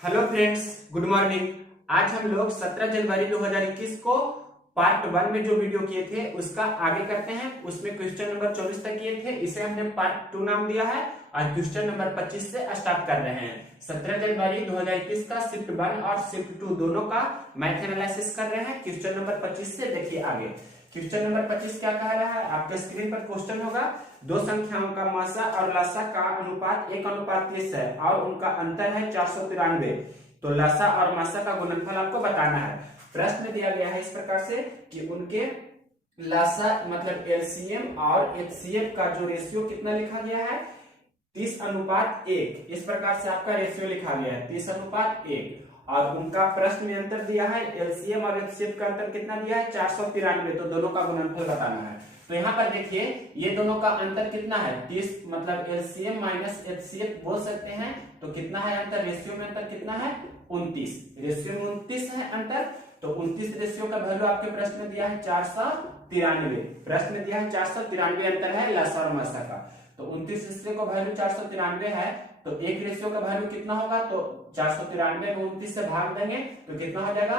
Hello friends, good morning. आज हम लोग 17 जनवरी 2021 को पार्ट 1 में जो वीडियो किए थे उसका आगे करते हैं। उसमें क्वेश्चन नंबर 24 तक किए थे, इसे हमने पार्ट 2 नाम दिया है और क्वेश्चन नंबर 25 से स्टार्ट कर रहे हैं। 17 जनवरी 2021 का शिफ्ट 1 और शिफ्ट 2 दोनों का मैथ एनालिसिस कर रहे हैं। क्वेश्चन नंबर 25 से देखिए आगे। क्वेश्चन नंबर 25 क्या कह रहा है, आपके स्क्रीन पर क्वेश्चन होगा। दो संख्याओं का मासा और लसा का अनुपात 1:30 है और उनका अंतर है 493। तो लसा और मासा का गुणनफल आपको बताना है। प्रश्न दिया गया है इस प्रकार से कि उनके लसा मतलब एलसीएम और एचसीएफ का जो रेशियो कितना लिखा गया है, 30:1। इस प्रकार से आपका रेशियो लिखा गया है 30:1 और उनका प्रश्न में अंतर दिया है, एलसीएम और एचसीएफ का अंतर कितना दिया है, 493। तो दोनों का गुणनफल बताना है। तो यहाँ पर देखिए ये दोनों का अंतर कितना है, 30 मतलब एलसीएम माइनस एचसीएफ बोल सकते हैं। तो कितना है अंतर, रेशियो में अंतर कितना है, 29। रेशियो में 29 है अंतर। तो 29 रेशियो का वैल्यू आपके प्रश्न में दिया है 493। प्रश्न में दिया है 493 अंतर है लसा और मसा का। तो 29 रेशियो का वैल्यू 493 है। तो एक रेशियो का वैल्यू कितना होगा, तो 493 में 29 से भाग देंगे तो कितना हो जाएगा,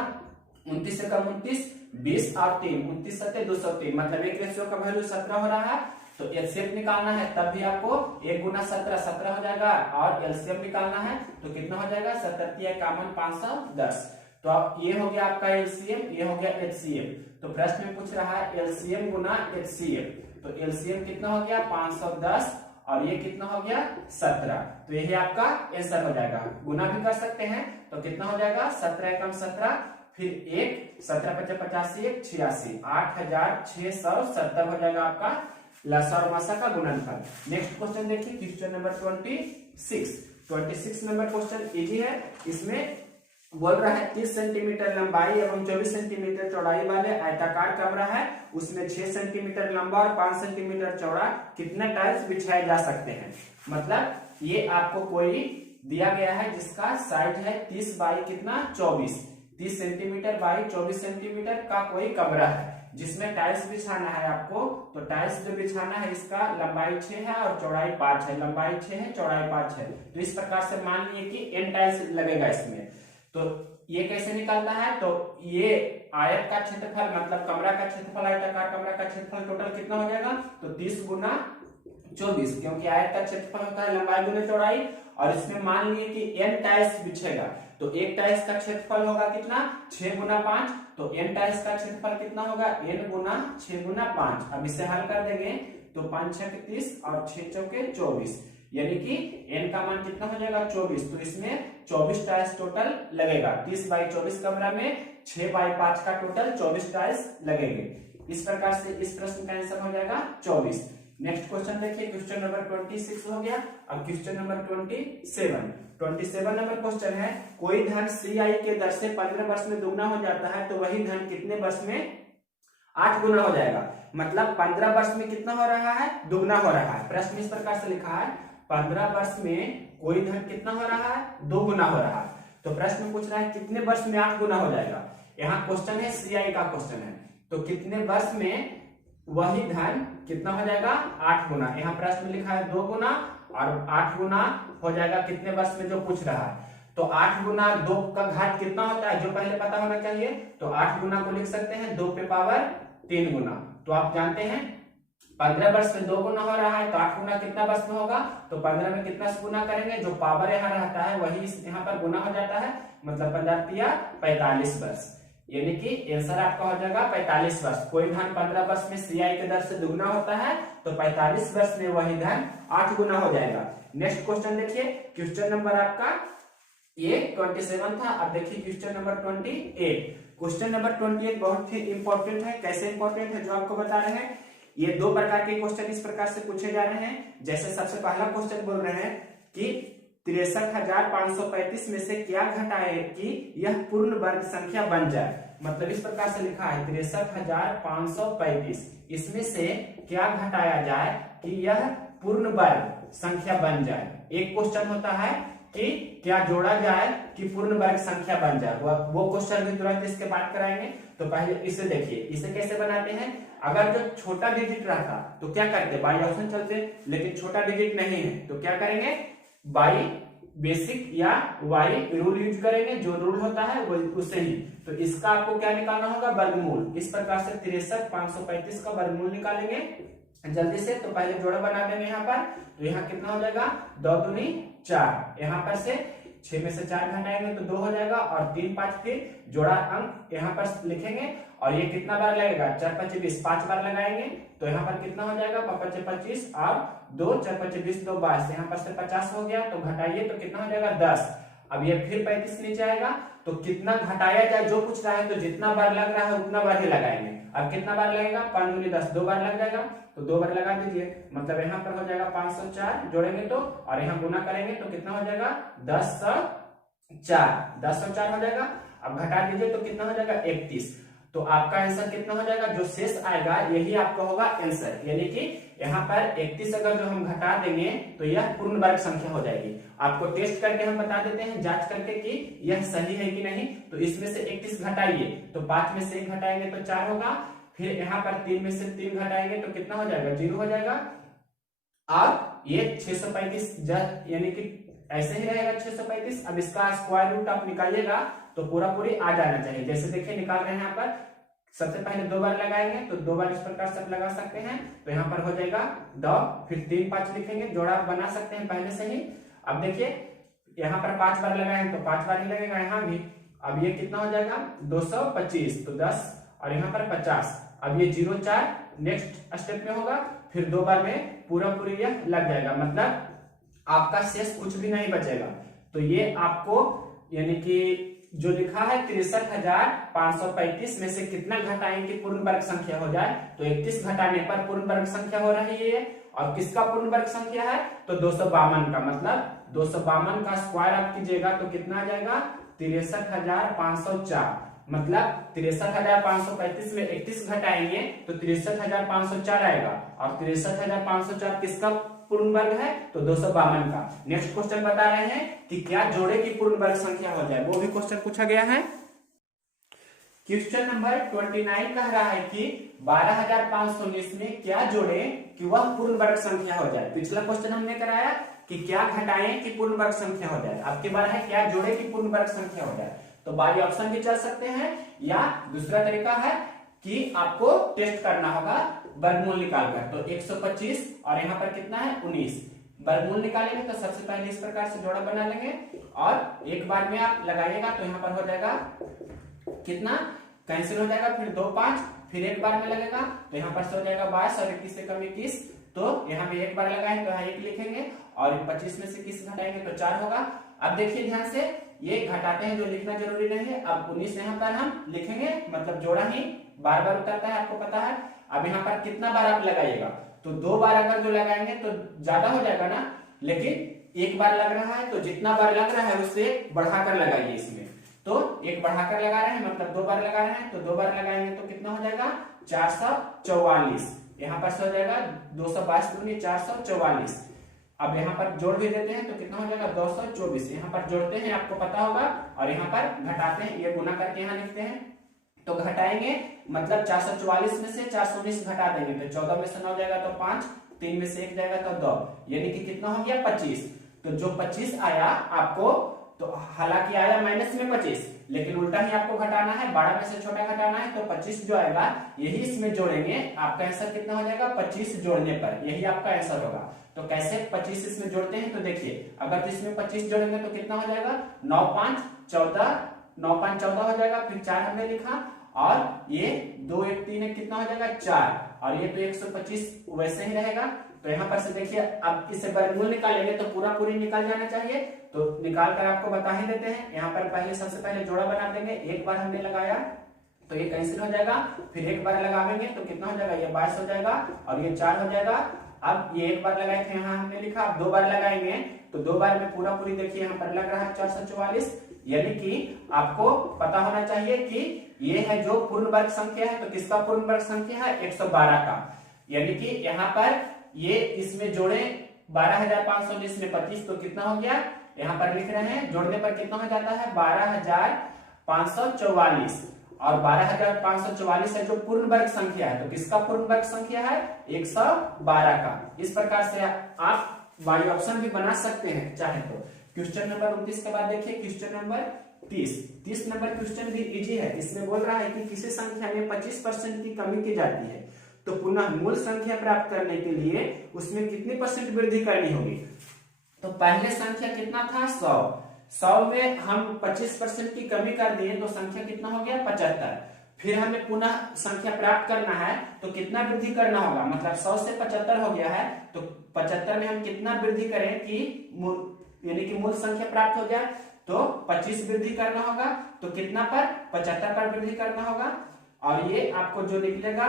29 से कम 29, 20 और 3, 29 सत्ते 203, मतलब एक रेशियो का वैल्यू 17 हो रहा है। तो एलसीएम निकालना है तब भी आपको 1 गुना 17 17 हो जाएगा और एलसीएम निकालना है तो कितना हो जाएगा, 17 कामन 510। तो अब ये हो गया आपका एलसीएम, ये हो गया एचसीएम। तो प्रश्न में पूछ रहा है एलसीएम गुना एचसीएम। तो एलसीएम कितना हो गया 510 और ये कितना हो गया 17। तो यही आपका आंसर हो जाएगा। गुना भी कर सकते हैं तो कितना हो जाएगा, 17 एकम 17 फिर 1, 17 पचे 85, 1 86, 8670 हो जाएगा आपका लसा और मसा का गुणनफल। नेक्स्ट क्वेश्चन देखिए, question number 26 number question easy है। इसमें बोल रहा है 30 सेंटीमीटर लंबाई एवं 24 सेंटीमीटर चौड़ाई वाले आयताकार कमरा है, उसमें 6 सेंटीमीटर लंबा और 5 सेंटीमीटर चौड़ा कितने टाइल्स बिछाए जा सकते हैं। मतलब ये आपको कोई दिया गया है जिसका साइज है 30 बाई कितना 24, 30 सेंटीमीटर बाई 24 सेंटीमीटर का कोई कमरा है जिसमें टाइल्स बिछाना है आपको। तो टाइल्स जो बिछाना है इसका लंबाई 6 है और चौड़ाई 5 है, लंबाई 6 है चौड़ाई 5 है। तो इस प्रकार से मान लिए कि n टाइल्स लगेगा इसमें। तो ये कैसे निकालता है, तो ये आयत का क्षेत्रफल मतलब कमरा का क्षेत्रफल, आयताकार कमरा का क्षेत्रफल टोटल कितना हो जाएगा, तो 30 गुना 24, क्योंकि आयत का क्षेत्रफल होता है लंबाई गुना चौड़ाई। और इसमें मान लिए कि n टाइल्स बिछेगा तो एक टाइल्स का क्षेत्रफल होगा कितना, 6 गुना 5। तो n टाइल्स का क्षेत्रफल कितना होगा, n गुना 6 गुना 5। अब इसे हल कर देंगे तो 5 6 30 और 6 चौके 24, यानी कि n का मान कितना हो जाएगा 24। तो इसमें 24 टाइल्स टोटल लगेगा। 30 बाई 24 कमरा में 6 बाई 5 का टोटल 24 टाइल्स लगेंगे। इस प्रकार से इस प्रश्न का आंसर हो जाएगा 24। नेक्स्ट क्वेश्चन देखिए, क्वेश्चन नंबर 26 हो गया। अब क्वेश्चन नंबर 27 नंबर क्वेश्चन है, कोई धन CI के दर से 15 वर्ष में दुगना हो जाता है तो वही धन कितने वर्ष में 8 गुना हो जाएगा। मतलब 15 वर्ष में कितना हो रहा है, दुगना हो रहा है। प्रश्न इस प्रकार से लिखा है, 15 वर्ष में कोई धन कितना हो रहा है, 2 गुना हो रहा है। तो प्रश्न पूछ रहा है कितने वर्ष में 8 गुना हो जाएगा। यहाँ क्वेश्चन है CI का क्वेश्चन है, तो कितने वर्ष में वही धन कितना हो जाएगा 8 गुना। यहाँ प्रश्न में लिखा है 2 गुना और 8 गुना हो जाएगा कितने वर्ष में जो पूछ रहा है। तो 8 गुना 2 का घात कितना होता है जो पहले पता होना चाहिए। तो 8 गुना को लिख सकते हैं 2 पे पावर 3 गुना। तो आप जानते हैं 15 वर्ष में 2 गुना हो रहा है तो 8 गुना कितना वर्ष में होगा, तो 15 में कितना गुना करेंगे, जो पावर यहाँ रहता है वही यहाँ पर गुना हो जाता है। मतलब 15 45 वर्ष, यानी कि आंसर आपका हो जाएगा 45 वर्ष। कोई धन 15 वर्ष में CI के दर से दुगना होता है तो 45 वर्ष में वही धन 8 गुना हो जाएगा। नेक्स्ट क्वेश्चन देखिए, क्वेश्चन नंबर आपका ये 27 था। अब देखिए क्वेश्चन नंबर 28। क्वेश्चन नंबर 28 बहुत ही इंपॉर्टेंट है। कैसे इंपॉर्टेंट है जो आपको बता रहे हैं। ये 2 प्रकार के क्वेश्चन इस प्रकार से पूछे जा रहे हैं। जैसे सबसे पहला क्वेश्चन बोल रहे हैं कि 63,535 में से क्या घटाए कि यह पूर्ण वर्ग संख्या बन जाए। मतलब इस प्रकार से लिखा है 63,535, इसमें से क्या घटाया जाए कि यह पूर्ण वर्ग संख्या बन जाए। एक क्वेश्चन होता है कि क्या जोड़ा जाए कि पूर्ण वर्ग संख्या बन जाए, वो क्वेश्चन भी तुरंत इसके बाद कराएंगे। तो पहले इसे देखिए, इसे कैसे बनाते हैं। अगर जो छोटा डिजिट रहता तो क्या करते, बाई ऑप्शन चलते, लेकिन छोटा डिजिट नहीं है तो क्या करेंगे, बाई बेसिक या वाई रूल यूज करेंगे, जो रूल होता है वो उससे ही। तो इसका आपको क्या निकालना होगा, वर्गमूल। इस प्रकार से 63,535 का वर्गमूल निकालेंगे जल्दी से। तो पहले जोड़ा बना देंगे यहाँ पर। तो यहाँ कितना हो जाएगा, 2 दूनी 4, यहाँ पर से 6 में से 4 घटाएंगे तो 2 हो जाएगा, और 3 5 फिर जोड़ा अंक यहाँ पर लिखेंगे। और ये कितना बार लगेगा, 4 5 20, 5 बार लगाएंगे। तो यहाँ पर कितना हो जाएगा, 5 5 25 और 2 4 5 20 2 22, यहाँ पर से 50 हो गया। तो घटाइए तो कितना हो जाएगा 10। अब ये फिर 35 नीचे आएगा। तो कितना घटाया जाए, जो पूछ रहा है, तो जितना बार लग रहा है उतना बार ही लगाएंगे। अब कितना बार लगेगा, 5 दूनी 10, 2 बार लग जाएगा। तो 2 बार लगा दीजिए, मतलब यहाँ पर हो जाएगा 504 जोड़ेंगे तो, और यहाँ गुना करेंगे तो कितना हो जाएगा 1004 हो जाएगा। अब घटा दीजिए तो कितना हो जाएगा 31। तो आपका आंसर कितना हो जाएगा, जो शेष आएगा यही आपका होगा आंसर। यानी कि यहाँ पर 31 अगर जो हम घटा देंगे तो यह पूर्ण वर्ग संख्या हो जाएगी। आपको टेस्ट करके हम बता देते हैं, जांच करके कि यह सही है कि नहीं। तो इसमें से 31 घटाइए तो 5 में से 1 घटाएंगे तो 4 होगा। फिर यहाँ पर 3 में से 3 घटाएंगे तो कितना हो जाएगा, 0 हो जाएगा। और ये 635 यानी कि ऐसे ही रहेगा 635। अब इसका स्क्वायर रूट आप निकालिएगा तो पूरा पूरी आ जाना चाहिए। जैसे देखिए निकाल रहे हैं यहाँ पर, सबसे पहले 2 बार लगाएंगे तो 2 बार इस प्रकार से लगा सकते हैं। तो यहाँ पर हो जाएगा 2, फिर 3 5 लिखेंगे, जोड़ा बना सकते हैं पहले से ही। अब देखिए यहाँ पर 5 बार लगाएंगे तो 5 बार ही लगेगा यहाँ भी। अब ये कितना हो जाएगा 225, तो 10 और यहाँ पर 50। अब ये 0 4 नेक्स्ट स्टेप में होगा, फिर 2 बार में पूरा पूरी यह लग जाएगा, मतलब आपका शेष कुछ भी नहीं बचेगा। तो ये आपको यानी कि जो लिखा है 63,535 में से कितना घटाएं कि पूर्ण वर्ग संख्या हो जाए, तो 31 घटाने पर पूर्ण वर्ग संख्या हो रही है। और किसका पूर्ण वर्ग संख्या है, तो 252 का, मतलब 252 का स्क्वायर आप कीजिएगा तो कितना आ जाएगा 63,504। मतलब 63,535 में 31 घटाएंगे तो 63,504 आएगा। और 63,504 किसका पूर्ण वर्ग है, तो 252 का। नेक्स्ट क्वेश्चन बता रहे हैं कि क्या जोड़े की पूर्ण वर्ग संख्या हो जाए, वो भी क्वेश्चन पूछा गया है। क्वेश्चन नंबर 29 कह रहा है कि 12,519 में क्या जोड़े कि वह पूर्ण वर्ग संख्या हो जाए। पिछला क्वेश्चन हमने कराया कि क्या घटाएं कि पूर्ण वर्ग संख्या हो जाए। आपके बार है क्या जोड़े की पूर्ण वर्ग संख्या हो जाए। तो बाई ऑप्शन भी चल सकते हैं, या दूसरा तरीका है कि आपको टेस्ट करना होगा वर्गमूल निकालकर। तो 125 और यहाँ पर कितना है 19, वर्गमूल निकालेंगे तो सबसे पहले इस प्रकार से जोड़ा बना लेंगे और एक बार में आप लगाइएगा तो यहाँ पर हो जाएगा कितना, कैंसिल हो जाएगा, फिर 2 5, फिर एक बार में लगेगा तो यहाँ पर से हो जाएगा 22 और 21 से कम 21। तो यहाँ पे एक बार लगाए तो यहाँ 1 लिखेंगे और 25 में से 21 घटाएंगे तो 4 होगा। अब देखिए ध्यान से, ये घटाते हैं जो लिखना जरूरी नहीं है। अब 19 यहाँ पर हम लिखेंगे, मतलब जोड़ा ही बार बार उतरता है, आपको पता है। अब यहाँ पर कितना बार आप लगाइएगा, तो 2 बार अगर जो लगाएंगे तो ज्यादा हो जाएगा ना, लेकिन एक बार लग रहा है तो जितना बार लग रहा है उससे बढ़ाकर लगाइए इसमें। तो एक बढ़ाकर लगा रहे हैं, मतलब 2 बार लगा रहे हैं, तो 2 बार लगाएंगे तो कितना हो जाएगा 444। यहाँ पर से हो जाएगा 222 दूनी 444। अब यहाँ पर जोड़ भी देते हैं तो कितना हो जाएगा 224। यहाँ पर जोड़ते हैं आपको पता होगा, और यहाँ पर घटाते हैं, ये गुना करके यहाँ लिखते हैं। तो घटाएंगे मतलब 444 में से 419 घटा देंगे तो 14 में से 9 जाएगा तो 5, 3 में से 1 जाएगा तो 2, यानी कि कितना हो गया 25। तो जो 25 आया आपको, तो हालांकि आया माइनस में 25, लेकिन उल्टा ही आपको घटाना है, 12 में से छोटा घटाना है। तो 25 जो आएगा यही इसमें जोड़ेंगे, आपका आंसर कितना हो जाएगा 25 जोड़ने पर यही आपका आंसर होगा। तो कैसे 25 इसमें जोड़ते हैं, तो देखिए अगर इसमें 25 जोड़ेंगे तो कितना हो जाएगा 9 5 14, 9 5 14 हो जाएगा, फिर 4 हमने लिखा, और ये 2 1 3 1 कितना हो जाएगा 4, और ये तो 125 वैसे ही रहेगा। तो यहाँ पर से देखिए अब इसे वर्गमूल निकालेंगे तो पूरा पूरी निकाल जाना चाहिए। तो निकाल कर आपको बता ही देते हैं। यहाँ पर पहले सबसे पहले जोड़ा बना देंगे, एक बार हमने लगाया तो ये कैंसिल हो जाएगा, फिर एक बार लगावेंगे तो कितना हो जाएगा ये 22 हो जाएगा, और ये 4 हो जाएगा। अब ये एक बार लगाए थे, यहाँ हमने लिखा, अब 2 बार लगाएंगे तो 2 बार में पूरा पूरी देखिए यहाँ पर लग रहा है 444, यानी कि आपको पता होना चाहिए कि ये है जो पूर्ण वर्ग संख्या है। तो किसका पूर्ण वर्ग संख्या है 112 का, यानी कि यहाँ पर ये इसमें जोड़े 12,519 में 25 तो कितना हो गया, यहाँ पर लिख रहे हैं जोड़ने पर कितना हो जाता है 12,544, और 12,544 है जो पूर्ण वर्ग संख्या है। तो किसका पूर्ण वर्ग संख्या है 112 का। इस प्रकार से आप बाई ऑप्शन भी बना सकते हैं चाहे तो। क्वेश्चन नंबर 29 के बाद देखिए क्वेश्चन नंबर 30 नंबर क्वेश्चन भी इजी है। इसमें बोल रहा है कि किसी संख्या में 25% की कमी की जाती है तो पुनः मूल संख्या प्राप्त करने के लिए उसमें कितनी % वृद्धि करनी होगी। तो पहले संख्या कितना था 100 में हम 25% की कमी कर दिए तो संख्या कितना हो गया 75। फिर हमें पुनः संख्या प्राप्त करना है तो कितना वृद्धि करना होगा, मतलब 100 से 75 हो गया है तो 75 में हम कितना वृद्धि करें कि यानी कि मूल संख्या प्राप्त हो जाए, तो 25 वृद्धि करना होगा। तो कितना पर 75 पर वृद्धि करना होगा और ये आपको जो निकलेगा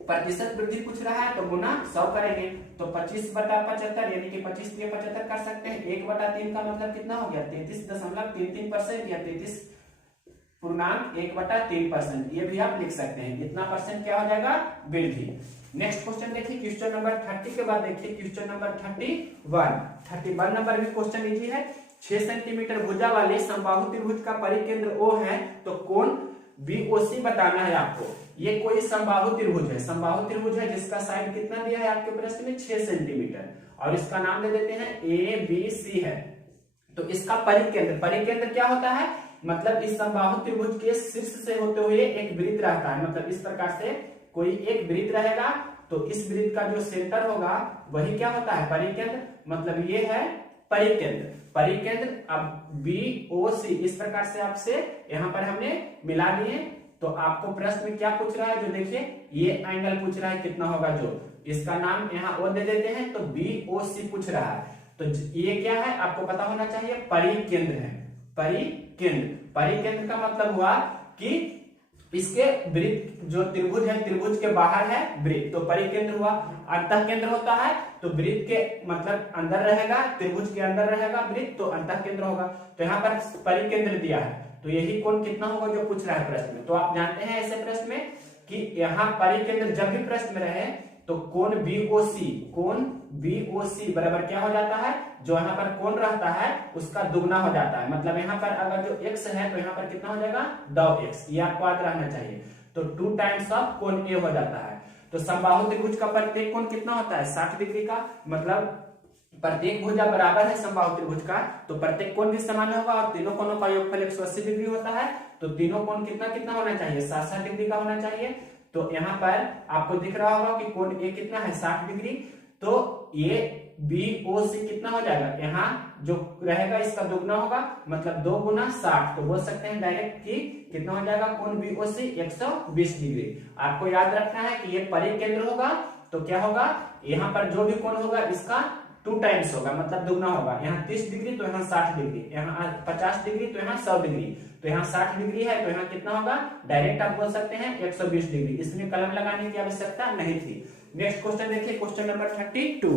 प्रतिशत वृद्धि पूछ रहा है तो गुना 100 करेंगे तो 25/75 यानी कि 25 से 75 कर सकते हैं। 1/3 का मतलब कितना हो गया 33.33% या 33.1/3%, ये भी आप लिख सकते हैं। इतना परसेंट क्या हो जाएगा वृद्धि। नेक्स्ट क्वेश्चन देखिए क्वेश्चन नंबर 30 के बाद देखिए क्वेश्चन नंबर 31 नंबर भी क्वेश्चन इजी है। 6 सेंटीमीटर भुजा वाले समबाहु त्रिभुज का परिकेंद्र O है तो कोण BOC बताना है आपको। ये कोई समबाहु त्रिभुज है, समबाहु त्रिभुज है जिसका साइड कितना दिया है आपके प्रश्न में 6 सेंटीमीटर और इसका नाम दे देते हैं ABC है। तो इसका परिकेंद्र क्या होता है, मतलब इस समबाहु त्रिभुज के शीर्ष से होते हुए एक वृत्त रहता है, मतलब इस प्रकार से कोई एक वृत्त रहेगा तो इस वृत्त का जो सेंटर होगा वही क्या होता है परिकेंद्र, मतलब ये है परिकेंद्र। अब BOC इस प्रकार से आपसे यहाँ पर हमने मिला दिए तो आपको प्रश्न में क्या पूछ रहा है, जो देखिए ये एंगल पूछ रहा है कितना होगा, जो इसका नाम यहाँ O दे देते हैं तो BOC पूछ रहा है। तो ये क्या है आपको पता होना चाहिए, परिकेंद्र है। परिकेंद्र का मतलब हुआ कि इसके वृत्त जो त्रिभुज है, त्रिभुज के बाहर है वृत्त, तो परिकेंद्र हुआ। अंतः केंद्र होता है तो वृत्त के मतलब अंदर रहेगा, त्रिभुज के अंदर रहेगा वृत्त तो अंतः केंद्र होगा। तो यहाँ पर परिकेंद्र दिया है तो यही कोण कितना होगा जो पूछ रहा है प्रश्न में। तो आप जानते हैं ऐसे प्रश्न में कि यहाँ परिकेंद्र जब भी प्रश्न में रहे तो कोण BOC बराबर क्या हो जाता है, जो यहाँ पर कोण रहता है उसका दुगना हो जाता है। मतलब यहाँ पर अगर जो x है तो यहाँ पर कितना हो जाएगा 2x, ये आपको याद रहना चाहिए। तो 2 टाइम्स ऑफ कोण A हो जाता है। तो समबाहु त्रिभुज का प्रत्येक कोण कितना होता है 60 डिग्री का, मतलब प्रत्येक भुजा बराबर है समबाहु त्रिभुज का तो प्रत्येक कोण भी समान होगा और तीनों कोणों का योगफल 180 डिग्री होता है। तो तीनों कोण कितना होना चाहिए 60 डिग्री का होना चाहिए। तो यहाँ पर आपको दिख रहा होगा कि कोण A कितना है 60 डिग्री, तो ये BOC कितना हो जाएगा, यहाँ जो रहेगा इसका दुगना होगा, मतलब 2 गुना 60। तो बोल सकते हैं डायरेक्ट कि कितना हो जाएगा कोण BOC 120 डिग्री। आपको याद रखना है कि ये परिकेंद्र होगा तो क्या होगा, यहाँ पर जो भी कोण होगा इसका 2 टाइम्स होगा, मतलब दुगना होगा। यहाँ 30 डिग्री तो यहाँ 60 डिग्री, यहाँ 50 डिग्री तो यहाँ 100 डिग्री। तो यहाँ 60 डिग्री है तो यहाँ कितना होगा, डायरेक्ट आप बोल सकते हैं 120 डिग्री। इसमें कलम लगाने की आवश्यकता नहीं थी। नेक्स्ट क्वेश्चन देखिए question number 32।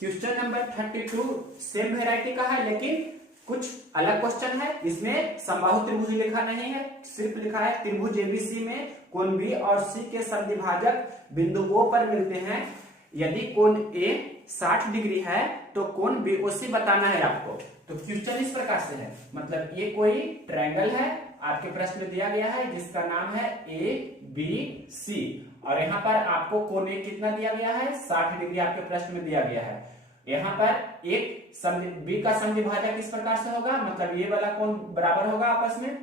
Question number 32 same variety का है लेकिन कुछ अलग क्वेश्चन है। इसमें समबाहु त्रिभुज लिखा नहीं है, सिर्फ लिखा है त्रिभुज ABC में कोण B और C के समद्विभाजक बिंदु O पर मिलते हैं। यदि कोण A 60 डिग्री है तो कोण BOC बताना है आपको। तो क्वेश्चन इस प्रकार से है, मतलब ये कोई ट्रायंगल है आपके प्रश्न में दिया गया है जिसका नाम है ABC और यहाँ पर आपको कोण A कितना दिया गया है 60 डिग्री आपके प्रश्न में दिया गया है। यहाँ पर एक B का समद्विभाजक इस प्रकार से होगा, मतलब ये वाला कोण बराबर होगा आपस में,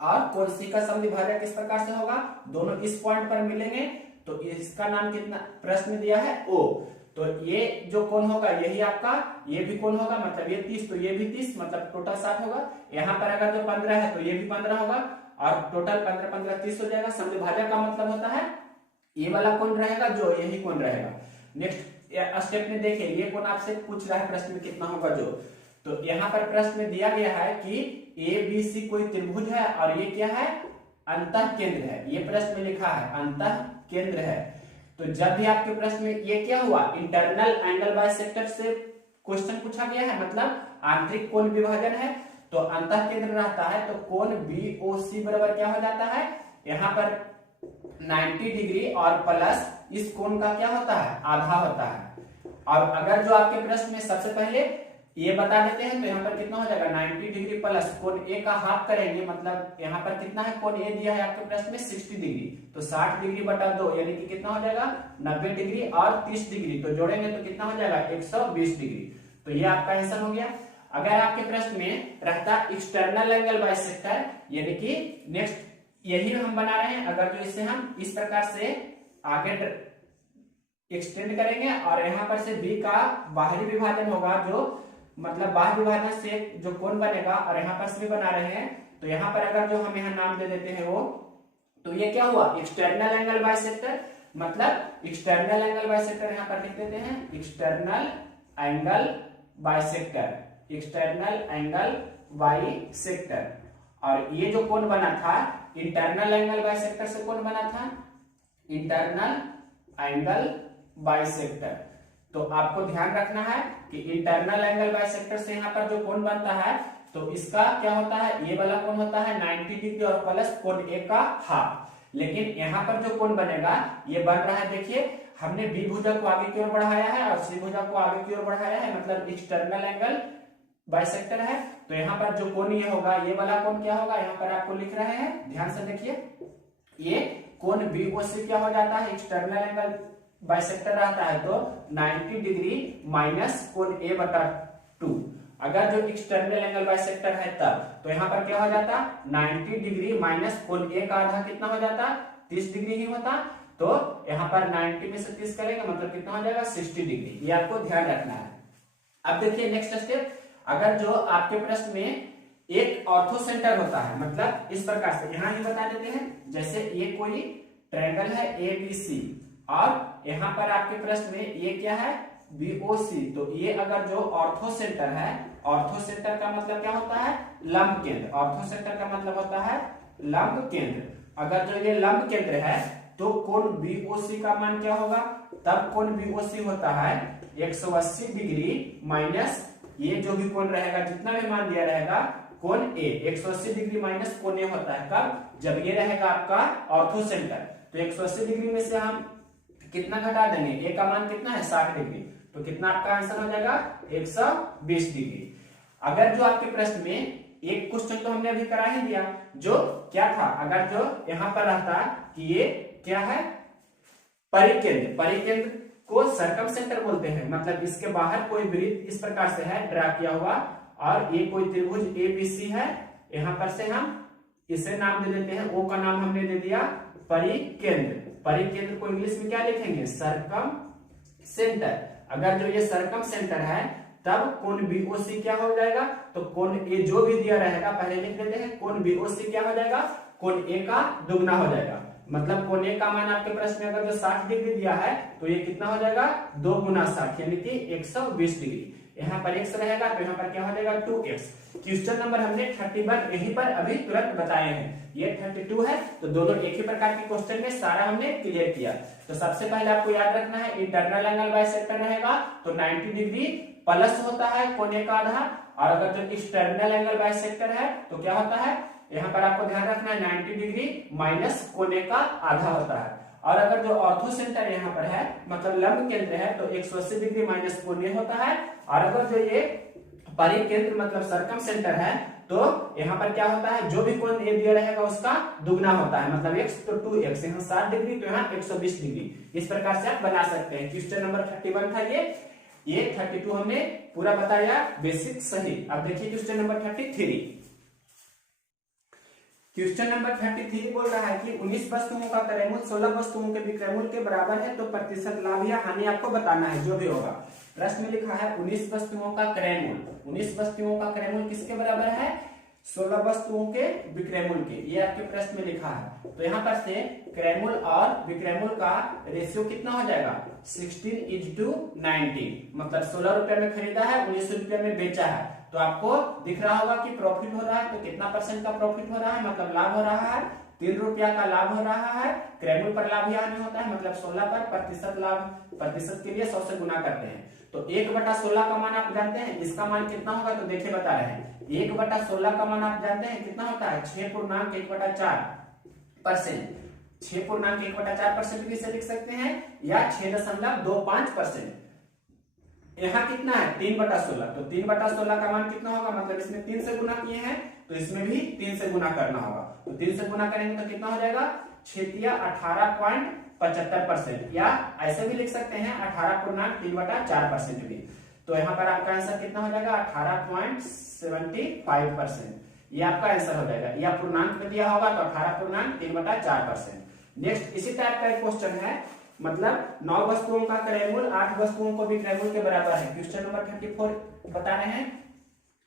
और कोण C का समद्विभाजक इस प्रकार से होगा, दोनों इस पॉइंट पर मिलेंगे तो इसका नाम कितना प्रश्न में दिया है O। तो ये जो कोण होगा यही आपका ये भी कोण होगा, मतलब ये 30 तो ये भी 30, मतलब टोटल 60 होगा। यहाँ पर अगर जो 15 है तो ये भी 15 होगा और टोटल 15 15 30 हो जाएगा। समद्विभाजक का मतलब होता है ये वाला कोण रहेगा जो यही कोण रहेगा। नेक्स्ट स्टेप में देखिए ये कोण आपसे पूछ रहा है प्रश्न में कितना होगा जो, तो यहाँ पर प्रश्न में दिया गया है कि ABC कोई त्रिभुज है और ये क्या है अंतः केंद्र है। ये प्रश्न में लिखा है अंतः केंद्र है। तो जब भी आपके प्रश्न में ये क्या हुआ इंटरनल एंगल बाइसेक्टर से क्वेश्चन पूछा गया है, मतलब आंतरिक कोण विभाजन है तो अंतः केंद्र रहता है, तो कोण BOC बराबर क्या हो जाता है यहाँ पर 90 डिग्री और प्लस इस कोण का क्या होता है आधा होता है। और अगर जो आपके प्रश्न में सबसे पहले ये बता देते हैं तो यहाँ पर कितना हो जाएगा 90 डिग्री प्लस कोण A का हाफ करेंगे, मतलब यहाँ पर कितना है कोण A दिया है आपके प्रश्न में 60 डिग्री, तो 60 डिग्री बटा 2 यानी कि कितना हो जाएगा 90 डिग्री और 30 डिग्री, तो जोड़ेंगे तो कितना हो जाएगा 120 डिग्री। तो ये आपका आंसर हो गया। अगर आपके प्रश्न में रहता एक्सटर्नल एंगल बाइसेक्टर, यानी कि नेक्स्ट यही हम बना रहे हैं, अगर जो इसे हम इस प्रकार से आगे एक्सटेंड करेंगे और यहाँ पर से बी का बाहरी विभाजन होगा, जो मतलब बाहरी विभाजन से जो कोण बनेगा, और यहाँ पर से भी बना रहे हैं, तो यहाँ पर अगर जो हम यहाँ नाम दे देते हैं वो, तो ये क्या हुआ एक्सटर्नल एंगल बाइसेक्टर। मतलब एक्सटर्नल एंगल बाइसेक्टर यहाँ पर लिख देते हैं external angle bisector, external angle bisector. और ये जो कोण बना था इंटरनल एंगल बाइसेक्टर से कोण बना था इंटरनल एंगल बाइसेक्टर। तो आपको ध्यान रखना है कि इंटरनल एंगल बाइसेक्टर से यहाँ पर जो कोण बनता है, तो इसका क्या होता है, ये वाला कोण होता है 90 डिग्री और प्लस कोण ए का हाफ। लेकिन यहाँ पर जो कोण बनेगा ये बन रहा है, देखिए हमने बी भुजा को आगे की ओर बढ़ाया है और सी भुजा को आगे की ओर बढ़ाया है, मतलब एक्सटर्नल एंगल बाइसेक्टर है। तो यहाँ पर जो कोण ये होगा, ये वाला कोण क्या होगा, यहाँ पर आपको लिख रहे हैं, ध्यान से देखिए, ये कोण बीओसी क्या हो जाता है, एक्सटर्नल एंगल बाइसेक्टर रहता है तो 90 डिग्री माइनस कोण ए बटा 2। अगर जो एक्सटर्नल एंगल बाइसेक्टर है तब, तो यहाँ पर क्या हो जाता 90 डिग्री माइनस कोण ए का आधा कितना हो जाता 30 डिग्री ही होता। तो यहाँ पर 90 में से 30 करेंगे मतलब कितना हो जाएगा 60 डिग्री। ये आपको ध्यान रखना है। अब देखिए नेक्स्ट स्टेप, अगर जो आपके प्रश्न में एक ऑर्थो सेंटर होता है, मतलब इस प्रकार से यहाँ ही बता देते हैं, जैसे ये कोई ट्रायंगल है ABC और यहाँ पर आपके प्रश्न में ये क्या है BOC। तो ये अगर जो ऑर्थो सेंटर है, ऑर्थो सेंटर का मतलब क्या होता है लंब केंद्र, ऑर्थो सेंटर का मतलब होता है लंब केंद्र। अगर जो ये लंब केंद्र है तो कोण BOC का मान क्या होगा, तब कोण BOC होता है 180 डिग्री माइनस ये जो भी कोण रहेगा, जितना भी मान दिया रहेगा कोण A, 180 डिग्री माइनस कोण A होता है कब, जब ये रहेगा आपका ऑर्थो सेंटर। तो 180 डिग्री में से हम कितना घटा देंगे, A का मान कितना है 60 डिग्री, तो कितना आपका आंसर हो जाएगा 120 डिग्री। अगर जो आपके प्रश्न में एक क्वेश्चन तो हमने अभी करा ही दिया, जो क्या था, अगर जो यहाँ पर रहता कि ये क्या है परिकेंद्र, परिकेंद्र को सर्कम सेंटर बोलते हैं, मतलब इसके बाहर कोई वृत्त इस प्रकार से है ड्रा किया हुआ और ये कोई त्रिभुज ABC है, यहाँ पर से हम इसे नाम दे देते हैं, O का नाम हमने दे दिया परिकेंद्र। परिकेंद्र को इंग्लिश में क्या लिखेंगे सर्कम सेंटर। अगर जो ये सर्कम सेंटर है तब कोण BOC क्या हो जाएगा, तो कोण A जो भी दिया रहेगा पहले लिख देते हैं, कोण BOC क्या हो जाएगा कोण A का दुगना हो जाएगा। मतलब कोण A का मान आपके प्रश्न में अगर जो 60 डिग्री दिया है तो ये कितना हो जाएगा 2 गुना 60 यानी कि 120 डिग्री। यहाँ पर x रहेगा तो यहाँ पर क्या हो जाएगा 2x। क्वेश्चन नंबर हमने 31 यहीं पर अभी तुरंत बताए हैं, ये 32 है, तो दोनों एक ही प्रकार के क्वेश्चन में सारा हमने क्लियर किया। तो सबसे पहले आपको याद रखना है इंटरनल एंगल बाइसेक्टर रहेगा तो 90 डिग्री प्लस होता है कोण A का आधा, और अगर जो एक्सटर्नल एंगल बाइसेक्टर है तो क्या होता है, यहाँ पर आपको ध्यान रखना है 90 डिग्री माइनस कोण A का आधा होता है। और अगर जो ऑर्थो सेंटर यहाँ पर है मतलब लंब केंद्र है तो 180 डिग्री माइनस कोण A होता है, और अगर जो ये परिकेंद्र मतलब सर्कम सेंटर है तो यहाँ पर क्या होता है जो भी कोण A दिया रहेगा उसका दुगना होता है, मतलब x तो 2x, यहाँ 60 डिग्री तो यहाँ 120 डिग्री। इस प्रकार से आप बना सकते हैं। क्वेश्चन नंबर 31 था ये 32 हमने पूरा बताया बेसिक सही। अब देखिए क्वेश्चन नंबर 33। क्वेश्चन नंबर 33 बोल रहा है कि 19 वस्तुओं का क्रयमूल्य 16 वस्तुओं के विक्रयमूल्य के बराबर है, तो प्रतिशत लाभ या हानि आपको बताना है जो भी होगा। प्रश्न में लिखा है 19 वस्तुओं का क्रयमूल्य, 19 वस्तुओं का क्रयमूल्य किसके बराबर है 16 वस्तुओं के विक्रयमूल्य के, ये आपके प्रश्न में लिखा है। तो यहाँ पर से क्रयमूल्य और विक्रयमूल्य का रेशियो कितना हो जाएगा 16:19, मतलब 16 रुपए में खरीदा है 19 रुपए में बेचा है। तो आपको दिख रहा होगा कि प्रॉफिट हो रहा है, तो कितना परसेंट का प्रॉफिट हो रहा है, मतलब लाभ हो रहा है 3 रुपया का लाभ हो रहा है। क्रयमूल्य पर लाभ या हानि होता है, मतलब 16 पर प्रतिशत लाभ, प्रतिशत के लिए 100 से गुना करते हैं। तो 1/16 का मान आप जानते हैं, इसका मान कितना होगा, तो देखिए बता रहे हैं 1/16 का मान आप जानते हैं कितना होता है 6.1/4%। 6.1/4% भी से लिख सकते हैं या 6.25%। यहाँ कितना है 3/16, तो 3/16 का मान कितना होगा, मतलब इसमें 3 से गुना किए हैं तो इसमें भी 3 से गुना करना होगा। तो 3 से गुना करेंगे तो कितना हो जाएगा 18.75%, या ऐसे भी लिख सकते हैं 18.3/4% भी। तो यहाँ पर आपका आंसर कितना हो जाएगा 18.75%। ये आपका आंसर हो जाएगा। या पूर्णांक में दिया होगा तो 18.3/4%। नेक्स्ट इसी टाइप का एक क्वेश्चन है, मतलब 9 वस्तुओं का क्रयमूल्य 8 वस्तुओं को भी क्रयमूल्य के बराबर है। क्वेश्चन नंबर 34 बता रहे हैं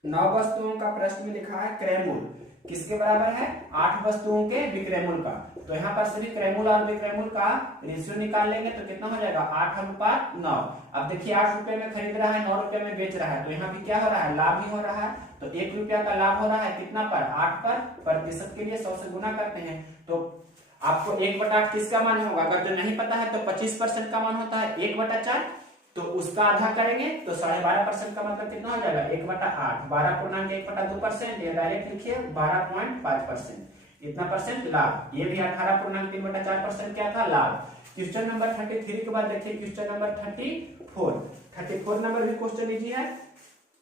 9 वस्तुओं का प्रश्न में लिखा है क्रयमूल्य किसके बराबर है 8 वस्तुओं के विक्रयमूल्य का। तो यहाँ पर सभी क्रयमूल्य और विक्रयमूल्य का रेशियो निकाल लेंगे तो कितना हो जाएगा 8:9। अब देखिए 8 रुपए में खरीद रहा है 9 रुपए में बेच रहा है, तो यहाँ भी क्या हो रहा है लाभ ही हो रहा है। तो 1 रुपया का लाभ हो रहा है कितना पर 8 पर, प्रतिशत के लिए 100 से गुना करते हैं। तो आपको 1/8 किसका मान होगा, अगर जो नहीं पता है तो 25% का मान होता है 1/4, तो उसका आधा करेंगे तो 12.5% का मतलब कितना हो जाएगा 1/8। 12.1/2% ये डायरेक्ट लिखिए 12.5%, इतना परसेंट लाभ। ये भी 18.3/4% क्या था लाभ। क्वेश्चन नंबर 33 के बाद देखिए क्वेश्चन नंबर 34 नंबर भी क्वेश्चन इजी है।